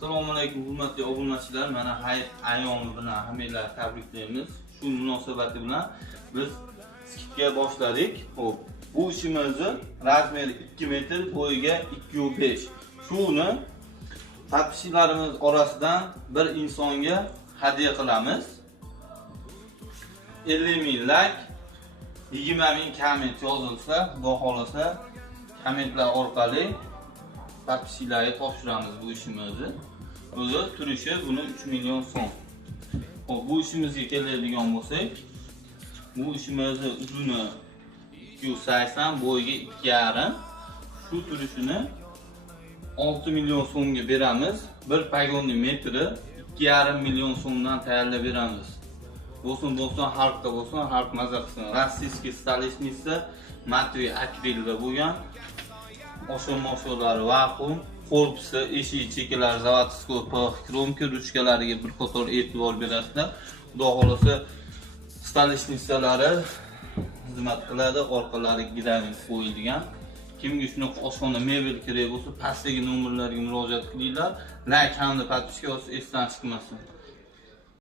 Assalomu alaykum hurmatli obunachilar. Mana hayit ayyomi bilan hammalarni tabriklaymiz. Shu munosabati bilan biz skitga boshladik. Xo'p, bu ishimizni razmeri 2 metr, bo'yiga 2.5. Shuni tadbirchilarimiz orasidan bir insonga hadya qilamiz. 50.000 like, 20.000 komment yozilsa, Xudo xolasa kommentlar orqali tadbirchilarga topshiramiz bu ishimizni. O'zi turishi buni 3 million so'm. Xo'p, bu ishimizga keladigan bo'lsak, bu ishimizni uzuni 280, bo'yiga 2.5. Shu turishini 6 million so'mga beramiz. Bir pagonni metri 2.5 million so'mdan tayyorlab beramiz. Bo'lsin xalqqa bo'lsin, xalq maza qilsin. Rossiyskiy stolishniца Matviy Akrilda bo'lgan. Osho-mosholari vakuum, korpusi, eshik chekalari, zavodskiy pix, kromka ruchkalariga bir qator e'tibor berasizlar. Xudo xolasa stolishnicalari xizmat qiladi, orqalari gidranit qo'yilgan. Kimga shunaqa oshxona mebel kerak bo'lsa, pastdagi nomerlarga murojaat qilinglar. Like hamda podpiska esdan chiqmasin.